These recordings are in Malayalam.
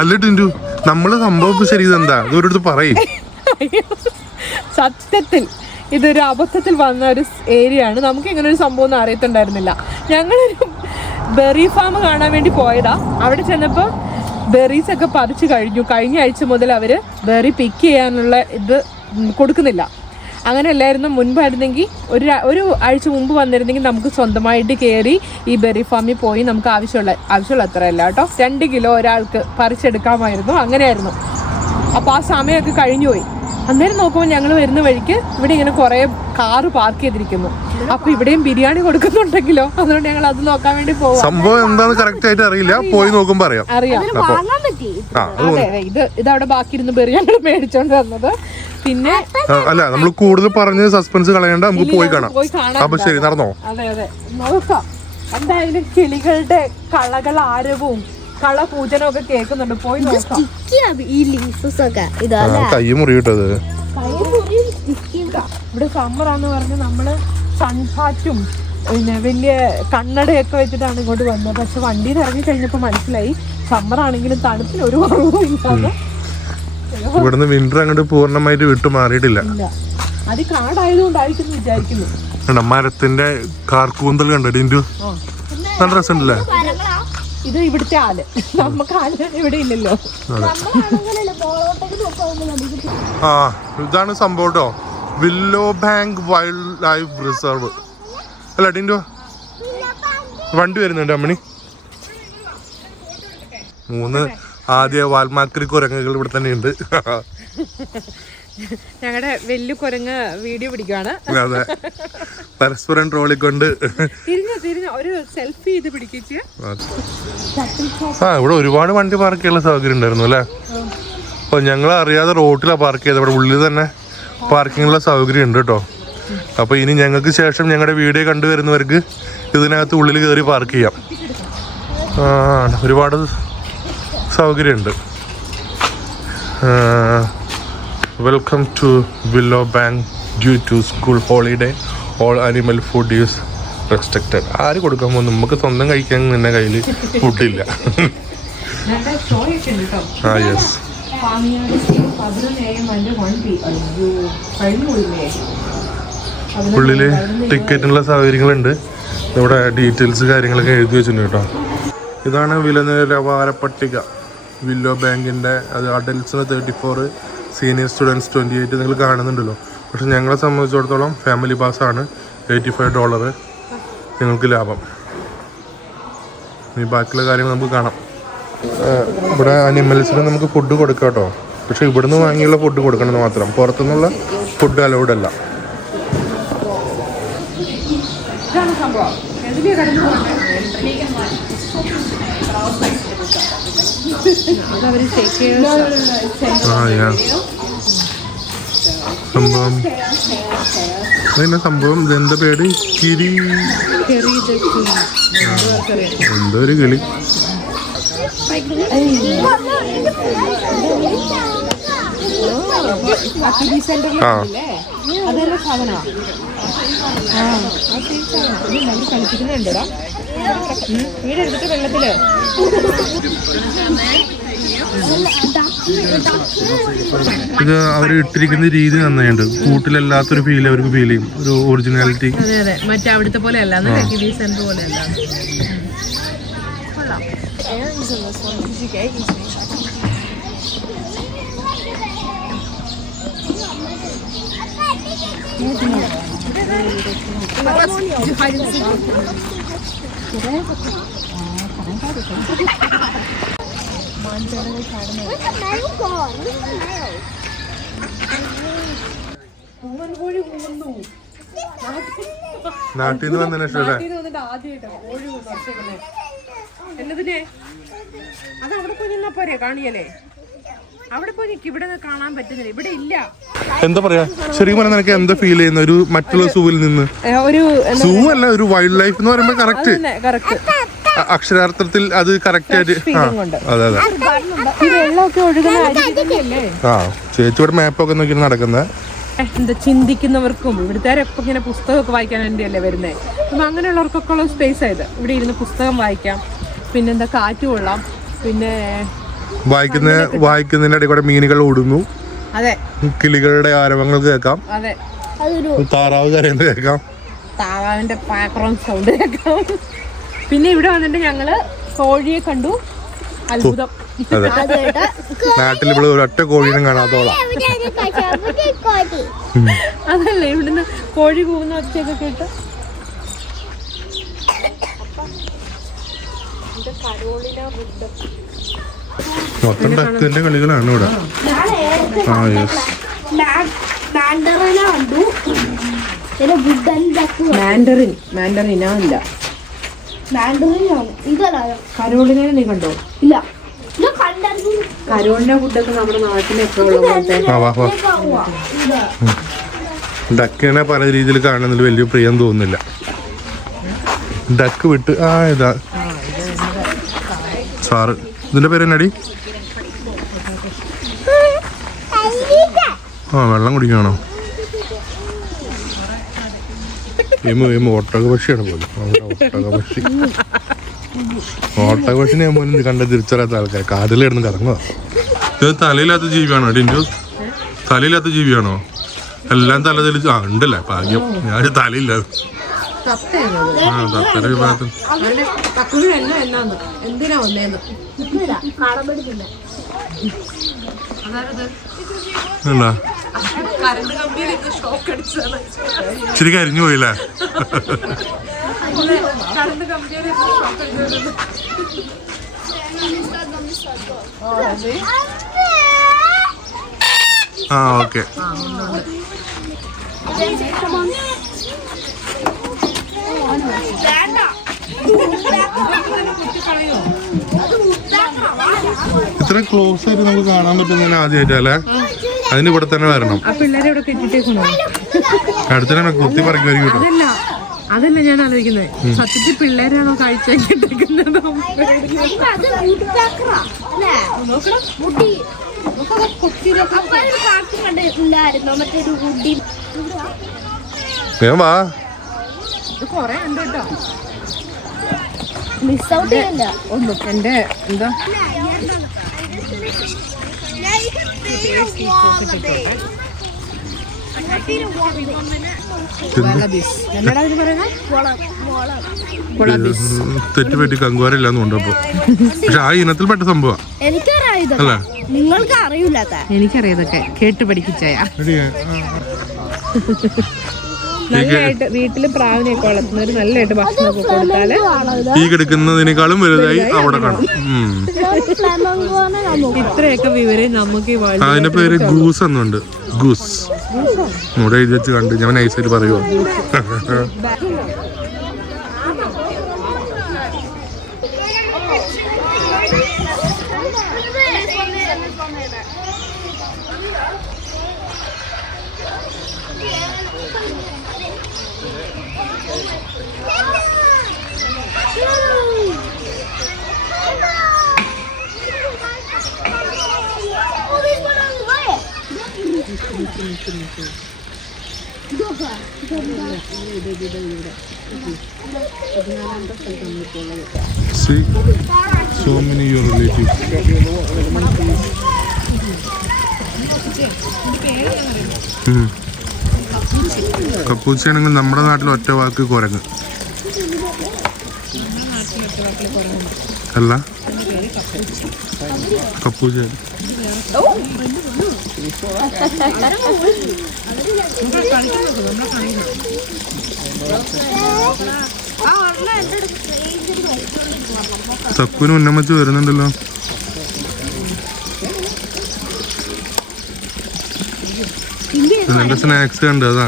അല്ല ടിൻറ്റു, നമ്മള് സംഭവം ശരി എന്താ ഇതൊരിടത്ത് പറയും. സത്യത്തിൽ ഇതൊരു അബദ്ധത്തിൽ വന്ന ഒരു ഏരിയ ആണ്. നമുക്ക് ഇങ്ങനെ ഒരു സംഭവം ഒന്നും അറിയത്തുണ്ടായിരുന്നില്ല. ഞങ്ങളൊരു ബെറി ഫാം കാണാൻ വേണ്ടി പോയതാ. അവിടെ ചെന്നപ്പോൾ ബെറീസ് ഒക്കെ പറിച്ചു കഴിഞ്ഞു. കഴിഞ്ഞ ആഴ്ച മുതൽ അവര് ബെറി പിക്ക് ചെയ്യാനുള്ള ഇത് കൊടുക്കുന്നില്ല. അങ്ങനെ അല്ലായിരുന്നു മുൻപായിരുന്നെങ്കിൽ ഒരു ആഴ്ച മുമ്പ് വന്നിരുന്നെങ്കിൽ നമുക്ക് സ്വന്തമായിട്ട് കയറി ഈ ബെറി ഫാമിൽ പോയി നമുക്ക് ആവശ്യമുള്ള അത്രയല്ല കേട്ടോ, 2 കിലോ ഒരാൾക്ക് പറിച്ചെടുക്കാമായിരുന്നു. അങ്ങനെയായിരുന്നു. അപ്പോൾ ആ സമയമൊക്കെ കഴിഞ്ഞുപോയി. അന്നേരം നോക്കുമ്പോൾ ഞങ്ങൾ വരുന്ന വഴിക്ക് ഇവിടെ ഇങ്ങനെ കുറേ കാറ് പാർക്ക് ചെയ്തിരിക്കുന്നു. അപ്പൊ ഇവിടെയും ബിരിയാണി കൊടുക്കുന്നുണ്ടെങ്കിലോ, അതുകൊണ്ട് ഞങ്ങൾ അത് നോക്കാൻ വേണ്ടി പോകും. സംഭവം എന്താന്ന് കറക്റ്റ് ആയിട്ട് അറിയില്ല, പോയി നോക്കുമ്പോ അറിയാം. അതെ, ഇതവിടെ ബാക്കി ഇരുന്ന് ബിരിയാണി മേടിച്ചോണ്ട് വന്നത്. പിന്നെ അല്ല, നമ്മൾ കൂടുതൽ പറഞ്ഞ് സസ്പെൻസ് കളയണ്ട, നമുക്ക് പോയി കാണാം. അപ്പൊ ശരി, നടന്നോ? അതെ അതെ, നോക്കാം. എന്തായാലും കിളികളുടെ കളകൾ ആരവും കളപൂജനം ഒക്കെ കേൾക്കുന്നുണ്ട്. പോയി നോക്കാം. കൈ മുറിയിട്ടത് ഇവിടെ സമ്മറാന്ന് പറഞ്ഞ് നമ്മള് സൺഹാറ്റും പിന്നെ വലിയ കണ്ണടയൊക്കെ വെച്ചിട്ടാണ് ഇങ്ങോട്ട് വന്നത്. പക്ഷെ വണ്ടിയിൽ ഇറങ്ങി കഴിഞ്ഞപ്പോ മനസ്സിലായി സമ്മറാണെങ്കിലും തണുപ്പിന് ഒരു കുറവും ഇല്ലാതെ. ഇവിടുന്ന് വിന്റർ അങ്ങോട്ട് പൂർണ്ണമായിട്ട് വിട്ടു മാറിയിട്ടില്ല. അത് കാടായതുകൊണ്ടായിരിക്കും വിചാരിക്കുന്നു. മരത്തിന്റെ കാർക്കൂന്തൽ കണ്ടിട്ട് നല്ല രസമുണ്ടല്ലേ? ഇത് ഇവിടുത്തെ ആല്. നമുക്ക് ആല് ഇവിടെ ഇല്ലല്ലോ. ആ, ഇതാണ് സംഭവം കേട്ടോ. Willow bank wild life reserve അല്ല ടിൻഡു? വണ്ടി വരുന്നുണ്ട് അമ്മണി. 3 ആദ്യ വാൽമാക്രി കുരങ്ങുകൾ ഇവിടെ തന്നെ ഉണ്ട്. ഞങ്ങളുടെ വലിയ കുരങ്ങ് വീഡിയോ പിടിക്കുവാണ്. അതെ, പരസ്പരം ട്രോളിക്കൊണ്ട് തിരിഞ്ഞ ഒരു സെൽഫി ഇത് പിടിപ്പിച്ച്. ഇവിടെ ഒരുപാട് വണ്ടി പാർക്ക് ചെയ്യാനുള്ള സൗകര്യം ഉണ്ടായിരുന്നു അല്ലേ? അപ്പൊ ഞങ്ങൾ അറിയാതെ റോഡിലാണ് പാർക്ക് ചെയ്തത്. ഇവിടെ ഉള്ളിൽ തന്നെ പാർക്കിങ്ങിനുള്ള സൗകര്യം ഉണ്ട് കേട്ടോ. അപ്പൊ ഇനി ഞങ്ങൾക്ക് ശേഷം ഞങ്ങളുടെ വീഡിയോ കണ്ടുവരുന്നവർക്ക് ഇതിനകത്ത് ഉള്ളിൽ കയറി പാർക്ക് ചെയ്യാം. ഒരുപാട് സൗകര്യമുണ്ട്. Welcome to willow bank. Due to school holiday all animal food is restricted. ആര് കൊടുക്കാൻ പോകുന്നു? നമുക്ക് സ്വന്തം കഴിക്കാൻ നിന്നെ കയ്യിൽ ഫുഡില്ല. ആ യെസ്, ഉള്ളില് ടിക്കറ്റിനുള്ള സൗകര്യങ്ങളുണ്ട്. ഇവിടെ ഡീറ്റെയിൽസ് കാര്യങ്ങളൊക്കെ എഴുതി വെച്ചിട്ടുണ്ട് കേട്ടോ. ഇതാണ് വില നിലവാര പട്ടിക വില്ലോ ബാങ്കിൻ്റെ. അത് അഡൽട്ട്സിന് 34, സീനിയർ സ്റ്റുഡൻസ് 28 നിങ്ങൾ കാണുന്നുണ്ടല്ലോ. പക്ഷെ ഞങ്ങളെ സംബന്ധിച്ചിടത്തോളം ഫാമിലി പാസ്സാണ്. $85 നിങ്ങൾക്ക് ലാഭം. ഇനി ബാക്കിയുള്ള കാര്യങ്ങൾ നമുക്ക് കാണാം. ഇവിടെ അനിമൽസിന് നമുക്ക് ഫുഡ് കൊടുക്കാം കേട്ടോ. പക്ഷെ ഇവിടുന്ന് വാങ്ങിയുള്ള ഫുഡ് കൊടുക്കണമെന്ന് മാത്രം, പുറത്തുനിന്നുള്ള ഫുഡ് അലൗഡ് അല്ല. സംഭവം സംഭവം ഇതെന്താ പേര്? എന്തോ ഒരു കിളി. വീടെടുത്തിട്ട് വെള്ളത്തില് ഇത് അവർ ഇട്ടിരിക്കുന്ന രീതി നന്നായിട്ടുണ്ട്. കൂട്ടിലല്ലാത്തൊരു ഫീൽ അവർക്ക് ഫീൽ ചെയ്യും, ഒരു ഒറിജിനാലിറ്റി. അതെ അതെ, മറ്റേ അവിടുത്തെ പോലെ അല്ല, സെന്റർ പോലെ അല്ല. നാട്ടിൽ നിന്ന് വന്നതിന് ശേഷം എന്നതിനെ അത് അവിടെ പോയി നിന്നാ പോരെ കാണിയല്ലേ? അവിടെ പോയി ഇവിടെ കാണാൻ പറ്റുന്നില്ല, ഇവിടെ ഇല്ല. എന്താ പറയാ, ശരിക്കും പറഞ്ഞാൽ നിനക്ക് എന്താ ഫീൽ ചെയ്യുന്ന ഒരു മറ്റുള്ള സൂവിൽ നിന്ന്? ഒരു സൂ അല്ല, ഒരു വൈൽഡ് ലൈഫ് എന്ന് പറയുമ്പോൾ കറക്റ്റ്. അക്ഷരാർത്ഥത്തിൽ അത് കറക്റ്റ് ആയിട്ട് അതെ അതെ ഈ വെള്ളമൊക്കെ ഒഴുകുന്ന ആ ചേച്ചി ഇവിടെ മാപ്പൊക്കെ നോക്കി നടക്കുന്നത്. എന്താ ചിന്തിക്കുന്നവർക്കും ഇവിടുത്തെ ഇങ്ങനെ പുസ്തകമൊക്കെ വായിക്കാൻ വേണ്ടിയല്ലേ വരുന്നത്. അപ്പം അങ്ങനെയുള്ളവർക്കൊക്കെ ഉള്ള സ്പേസ് ആയത്. ഇവിടെ ഇരുന്ന് പുസ്തകം വായിക്കാം, പിന്നെന്താ കാറ്റ് കൊള്ളാം, പിന്നെ വായിക്കുന്നതിന്റെ ഇടയിൽ കൂടെ മീനുകൾ ഓടുന്നു, അതെ കിളികളുടെ ആരവങ്ങൾ കേൾക്കാം, അതെ താറാവ് കരയുന്നത് കേൾക്കാം, താറാവിന്റെ ബാക്ക്ഗ്രൗണ്ട് സൗണ്ട് കേൾക്കാം. പിന്നെ ഇവിടെ വന്നിട്ട് ഞങ്ങള് കോഴിയെ കണ്ടു, അത്ഭുതം. നാട്ടിൽ ഇവിടെ ഒരൊറ്റ കോഴീനും കാണാത്തോളാം. അതല്ലേ ഇവിടുന്ന് കോഴി കൂവുന്ന ഒച്ചയൊക്കെ കേട്ട്. മൊത്തം ഡക്കിന്റെ കളികളാണ് ഇവിടെ. മാൻഡറിനാ ഇല്ല, കരോളിനെ നീ കണ്ടോ? ഇല്ല. കരോളിന്റെ ഫുഡൊക്കെ നമ്മുടെ നാട്ടിലൊക്കെ ഉള്ള ഡക്കിനെ പല രീതിയിൽ കാണുന്നതിൽ വലിയ പ്രിയം തോന്നുന്നില്ല. ഡക്ക് വിട്ട് ഇതാ സാറ്, ഇതിന്റെ പേര് എന്നടി? വെള്ളം കുടിക്കണോ? ഒട്ടകപക്ഷിയാണ് പോലും. ഓട്ടകപക്ഷിനെ പോലും കണ്ട തിരിച്ചറിയാത്ത ആൾക്കാർ കാതിലിടുന്ന് കറങ്ങുക. ഇത് തലയില്ലാത്ത ജീവിയാണോ ടിൻറ്റു? തലയില്ലാത്ത ജീവിയാണോ? എല്ലാം തല തെളിച്ച് ഉണ്ടല്ലേ ഭാഗ്യം. ഞാൻ തലയില്ല. തത്തയുടെ വിഭാഗത്തിൽ എന്തിനാ വന്നേന്ന് എന്താ ഇച്ചിരി കരിഞ്ഞു പോയില്ലേ? ഓക്കെ. ഇത്ര ക്ലോസ് ആയിട്ട് നമുക്ക് കാണാൻ പറ്റുന്നതിന് ആദ്യമായിട്ടല്ലേ? അതിന് ഇവിടെ തന്നെ വരണം. അടുത്തന്നെ കുത്തി പറിക്കുമായിരിക്കും. അതല്ല ഞാൻ ആലോചിക്കുന്നത്, സത്യത്തിൽ പിള്ളേരാണോ കാഴ്ച കൊറേ ഉണ്ട് കേട്ടോ. ഒന്നും എന്റെ എന്താ തെറ്റുപറ്റി കങ്കുവാരില്ലാന്ന് കൊണ്ടപ്പോ. പക്ഷെ ആ ഇനത്തിൽപ്പെട്ട സംഭവം അല്ല, നിങ്ങൾക്ക് അറിയില്ലാത്ത എനിക്കറിയാതൊക്കെ കേട്ട് പഠിപ്പിച്ചായ. നല്ലതായിട്ട് വീട്ടില് പ്രാവിനെയൊക്കെ വളർത്തുന്നവര് നല്ലതായിട്ട് ഭക്ഷണമൊക്കെ കൊടുത്താല് ഈ കിടക്കുന്നതിനേക്കാളും വലുതായി അവിടെ കാണും. ഇത്രയൊക്കെ വിവരം നമുക്ക് അതിന്റെ പേര് ഗൂസ് എന്നുണ്ട്. ഗൂസ് ഇവിടെ എഴുതി വെച്ച് കണ്ട് ഞാൻ നൈസായിട്ട് പറയുമോ? See, so many your relatives. കപ്പൂച്ചയാണെങ്കിൽ നമ്മുടെ നാട്ടിൽ ഒറ്റ വാക്ക് കുരങ്ങ് അല്ല, കപ്പൂച്ച. തക്കുവിന് ഉന്നമിച്ച് വരുന്നുണ്ടല്ലോ. നല്ല സ്നാക്സ് കണ്ട് അതാ.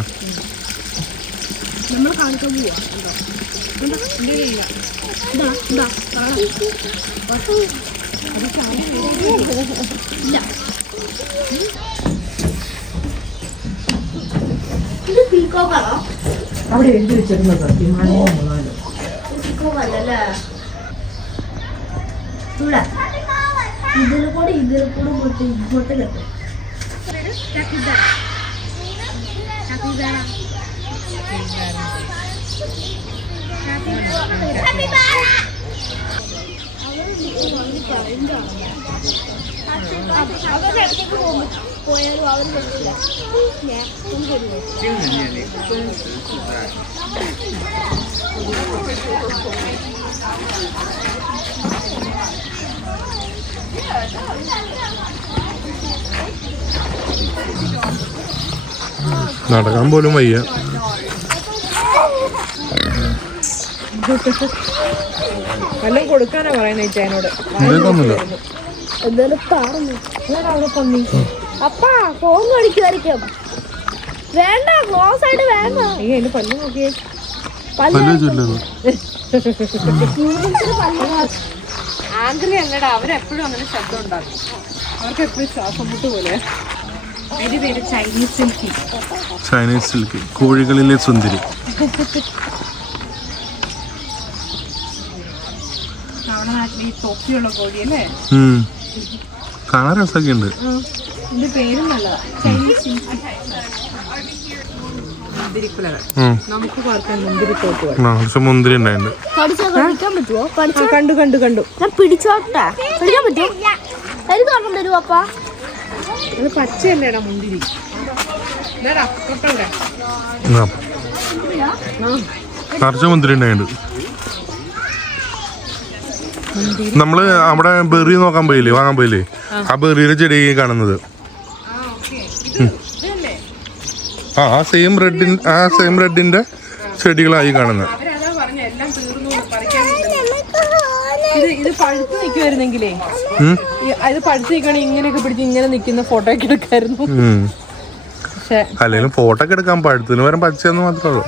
അവിടെ എഴുതി വെച്ചിരുന്നത് ഇതിൽ കൂടെ പോയിട്ട് ഇങ്ങോട്ട് കെട്ടും. പോയാലും അവർ നടക്കാൻ പോലും വയ്യ. എല്ലാം കൊടുക്കാനാ പറയുന്നത് ചേച്ചനോട്. ഇതൊന്നുമില്ല. എന്തായാലും പറഞ്ഞു അവിടെ പന്നി അപ്പാ ഫോൺ കളിക്കുമായിരിക്കും. വേണ്ട ക്ലോസ് ആയിട്ട് വേണ്ട. അയ്യോ എന്റെ പല്ല് നോക്കിയേ. ആംഗ്ലി അല്ലടാ, അവരെപ്പോഴും അങ്ങനെ ശബ്ദം ഉണ്ടാക്കും. അവർക്ക് എപ്പോഴും ശ്വാസം മുട്ട് പോലെ. അതിന്റെ പേര് ചൈനീസ് സിൽക്കി. ചൈനീസ് സിൽക്ക്, കോഴികളിലെ സുന്ദരി. നമ്മുടെ നാട്ടിൽ ഈ തൊപ്പിയുള്ള കോഴിയല്ലേ? കാണാൻ രസമൊക്കെ ഉണ്ട്. ഇതിന്റെ പേരും നല്ലതാ, ചൈനീസ് സിൽക്കി. മുന്തിരിക്കുലകൾ നമുക്ക് പുറത്ത് മുന്തിരിത്തോട്ട് മുന്തിരി ഉണ്ടായിട്ടുണ്ട്. പഠിക്കാൻ പറ്റുമോ? കണ്ടു കണ്ടു കണ്ടു. ഞാൻ പിടിച്ചോട്ടെ. പിടിക്കാൻ പറ്റുമോ? എനിക്ക് ഓർമ്മ തരുമോ അപ്പാ? അത് പച്ചയല്ലേടാ മുന്തിരി. നിറച്ച മുന്തിരി ഉണ്ടായിട്ടുണ്ട്. നമ്മള് അവിടെ ബെറി നോക്കാൻ പോയില്ലേ, വാങ്ങാൻ പോയില്ലേ? ആ ബെറിയുടെ ചെടി കാണുന്നത്. ആ സെയിം റെഡിന്റെ ചെടികളായി കാണുന്നത്. ഇത് പഴുത്ത് നിൽക്കുമായിരുന്നെങ്കിലേ, ഇത് പഴുത്ത് നിൽക്കണെങ്കിൽ ഇങ്ങനെയൊക്കെ പിടിച്ച് ഇങ്ങനെ നിൽക്കുന്ന ഫോട്ടോ ഒക്കെ എടുക്കായിരുന്നു. പക്ഷെ അല്ലെങ്കിലും ഫോട്ടോ ഒക്കെ എടുക്കാൻ പഴുത്തിന് വരാൻ പച്ചയെന്ന് മാത്രമേ ഉള്ളൂ.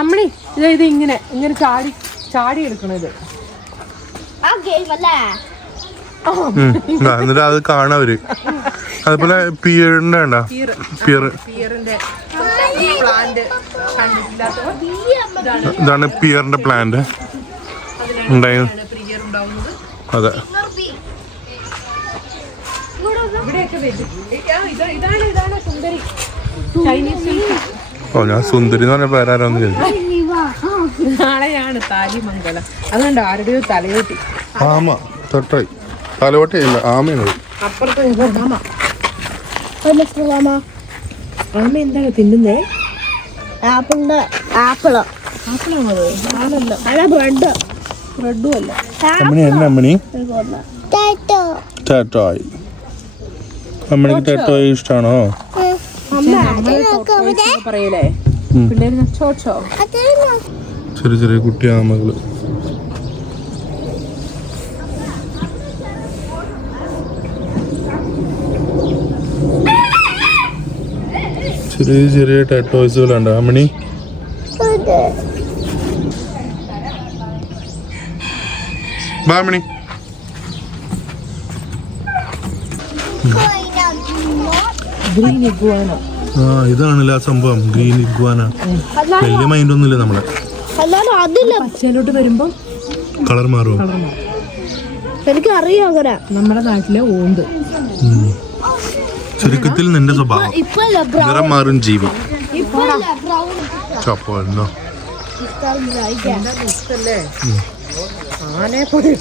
അമ്മണി ഇത് ഇങ്ങനെ ഇങ്ങനെ ചാടി എടുക്കണത്. എന്നിട്ട് അത് കാണാവര്. അതുപോലെ പിയറിന്റെ വേണ്ട, ഇതാണ് പിയറിന്റെ പ്ലാന്റ് ഉണ്ടായി. അതെ, ഓ ഞാൻ സുന്ദരി എന്ന് പറഞ്ഞ പേരാരോന്ന് കരുതി. നാളെയാണ് താലിമംഗലം. അതുകൊണ്ട് ആരുടെയോ തലയോട്ടി. ആമ തൊട്ടായി. തലയോട്ടിയല്ല, ആമയാണ്. അപ്പുറത്ത് ആമ എന്താണ് തിന്നുന്നേ? ആപ്പിളിന്റെ ആപ്പിളോ? ആപ്പിളാണത്? ആണല്ലോ. അല്ല ബ്രെഡ്. ബ്രെഡും അല്ല. അമ്മണി ടാറ്റോയ്. അമ്മണിക്ക് ടാറ്റോയ് ഇഷ്ടമാണോ? പറയലേ പിള്ളേര് ചോച്ചോ. ചെറിയ ചെറിയ കുട്ടി ആമകള്. ചെറിയ ചെറിയ ടാറ്റോയ്സുകളുണ്ട്. അമ്മണി ബാമണി. ആ ഇതാണല്ലോ ആ സംഭവം, ഗ്രീൻ ഇഗ്വാന. വലിയ മൈൻഡ് ഒന്നുമില്ല നമ്മളെ. പച്ചയിലോട്ട് വരുമ്പോ കളർ മാറുമോ? എനിക്കറിയാം അങ്ങനെ. നമ്മുടെ നാട്ടിലെ ഓന്ത്. ചുരുക്കത്തിൽ നിന്റെ സ്വഭാവം നിറം മാറും ജീവി. ചപ്പോന്നോ ആനെ പോലെ.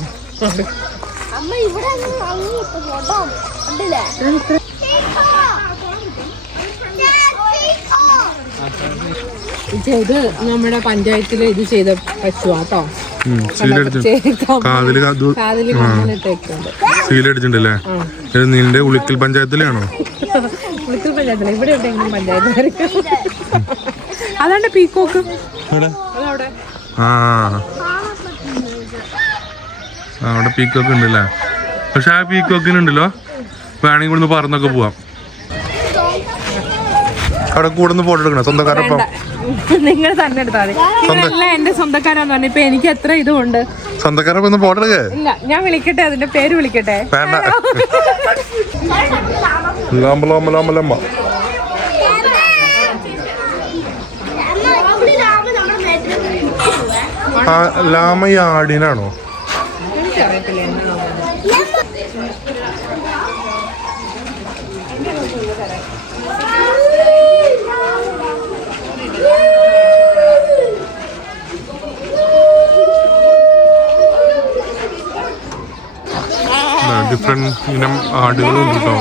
അമ്മ ഇവിടെ ഇത് നമ്മുടെ പഞ്ചായത്തില് ഇത് ചെയ്ത പശുവാട്ടോ. സീലടിച്ചിട്ടുണ്ടല്ലേ? നിന്റെ ഉളിക്കൽ പഞ്ചായത്തിലാണോ? ഉളിക്കൽ പഞ്ചായത്തില. ഇവിടെ എവിടെയെങ്കിലും പഞ്ചായത്ത്. അതാണ്ട് പീക്കോക്ക്. അവിടെ പീക്കോക്ക് ഉണ്ടല്ലേ? പക്ഷെ ആ പീക്കോക്കിനുണ്ടല്ലോ വേണമെങ്കിൽ ഇവിടുന്ന് പറന്നൊക്കെ പോവാം. അവിടെ കൂടെ ഫോട്ടോ എടുക്കണം സ്വന്തക്കാരൊപ്പം. നിങ്ങൾ തന്നെ എടുത്താൽ മതി. എന്റെ സ്വന്തക്കാരാന്ന് പറഞ്ഞ ഇപ്പൊ എനിക്ക് എത്ര ഇതുണ്ട്. സ്വന്തക്കാരൊപ്പം ഫോട്ടോ എടുക്കേ? ഇല്ല, ഞാൻ വിളിക്കട്ടെ, അതിന്റെ പേര് വിളിക്കട്ടെ. വേണ്ട. ലാമ ഈ ആടിനാണോ? എനിക്കറിയത്തില്ല എന്താണോ ഡിഫറെന്റ് ഇനം ആടുകളും ഉണ്ട് കേട്ടോ.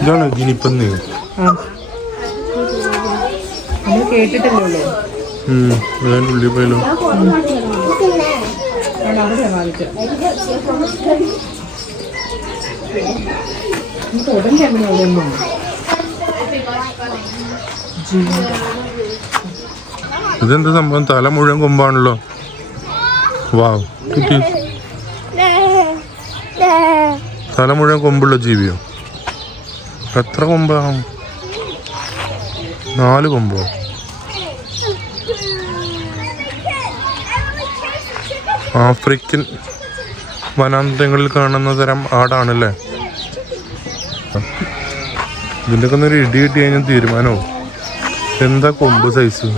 ഇതാണ് ഗിനിപ്പന്നി. കേട്ടിട്ടില്ലല്ലോ. ഉള്ളി പോയല്ലോ. ഇതെന്താ സംഭവം? തല മുഴുവൻ കൊമ്പാണല്ലോ. വാവ്, കിട്ടി. തല മുഴുവൻ കൊമ്പുള്ള ജീവിയോ? എത്ര കൊമ്പാണ്? 4 കൊമ്പോ? ആഫ്രിക്കൻ വനാന്തരങ്ങളിൽ കാണുന്ന തരം ആടാണല്ലേ. ഇതിൻ്റെ ഒക്കെ ഒരു ഇടി കിട്ടി കഴിഞ്ഞാൽ തീരുമാനവും. എന്താ കൊമ്പ് സൈസ്.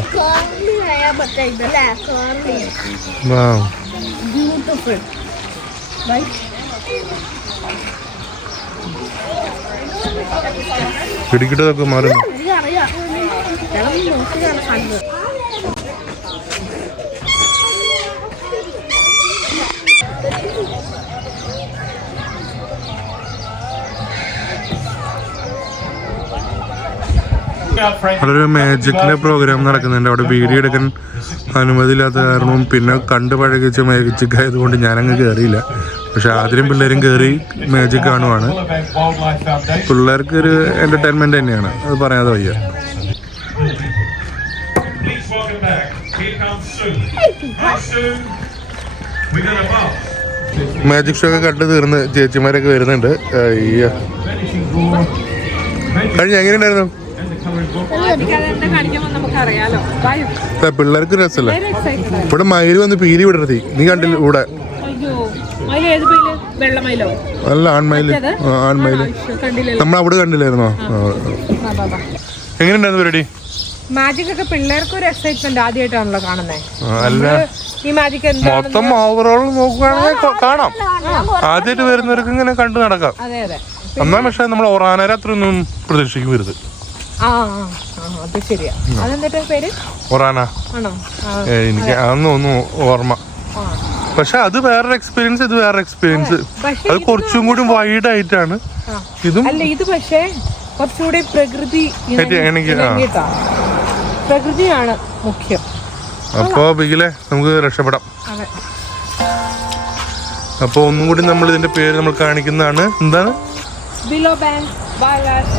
പിടിക്കിട്ടതൊക്കെ മാറുന്നു. അവിടെ ഒരു മാജിക്കിന്റെ പ്രോഗ്രാം നടക്കുന്നുണ്ട്. അവിടെ വീഡിയോ എടുക്കാൻ അനുമതിയില്ലാത്ത കാരണവും പിന്നെ കണ്ടു പഴകിച്ച മാജിക് ആയതുകൊണ്ട് ഞാനങ്ങ് കയറിയില്ല. പക്ഷെ ആദ്യം പിള്ളേരും കയറി മാജിക് കാണുവാണ്. പിള്ളേർക്ക് ഒരു എന്റർടൈൻമെന്റ് തന്നെയാണ്, അത് പറയാതെ വയ്യ. മാജിക് ഷോ ഒക്കെ കണ്ടു തീർന്ന് ചേച്ചിമാരൊക്കെ വരുന്നുണ്ട്. കഴിഞ്ഞ എങ്ങനെയുണ്ടായിരുന്നു? പിള്ളേർക്ക് രസമല്ലേ. ഇവിടെ മയിൽ വന്ന് പീരി വിടർത്തി, നീ കണ്ടില്ല? ഇവിടെ അല്ല, ആൺമയില്. ആൺമയില് നമ്മളവിടെ കണ്ടില്ലായിരുന്നോ? എങ്ങനെയുണ്ടായിരുന്നു പരിപാടി? മാജിക് ഒക്കെ പിള്ളേർക്ക് ഒരു എക്സൈറ്റ്മെന്റ് ആദ്യമായിട്ടാണല്ലോ കാണുന്നത്. അല്ല, ഈ മാജിക് മൊത്തം ഓവറോൾ നോക്കുകയാണെങ്കിൽ കാണാം. ആദ്യമായിട്ട് വരുന്നവർക്ക് ഇങ്ങനെ കണ്ടു നടക്കാം. അതെ അതെ. എന്നാ പക്ഷെ നമ്മൾ ഒറാനര അത്രയൊന്നും പ്രതീക്ഷിക്കരുത്. അത് ശരിയാ. അതെന്താ പേര്? ഒറാന. ആണോ? എനിക്ക് അതൊന്നും ഓർമ്മ. പക്ഷെ അത് വേറൊരു എക്സ്പീരിയൻസ്, ഇത് വേറൊരു എക്സ്പീരിയൻസ്. അത് കുറച്ചും കൂടി വൈഡ് ആയിട്ടാണ്. ഇതും അല്ല, ഇത് പക്ഷേ കുറച്ചുകൂടി പ്രകൃതിയാണ് മുഖ്യം. അപ്പോ ബിഗിലെ നമുക്ക് രക്ഷപ്പെടാം. അപ്പൊ ഒന്നും കൂടി നമ്മൾ ഇതിന്റെ പേര് നമ്മൾ കാണിക്കുന്നതാണ്. എന്താണ്? Willow bank wild life.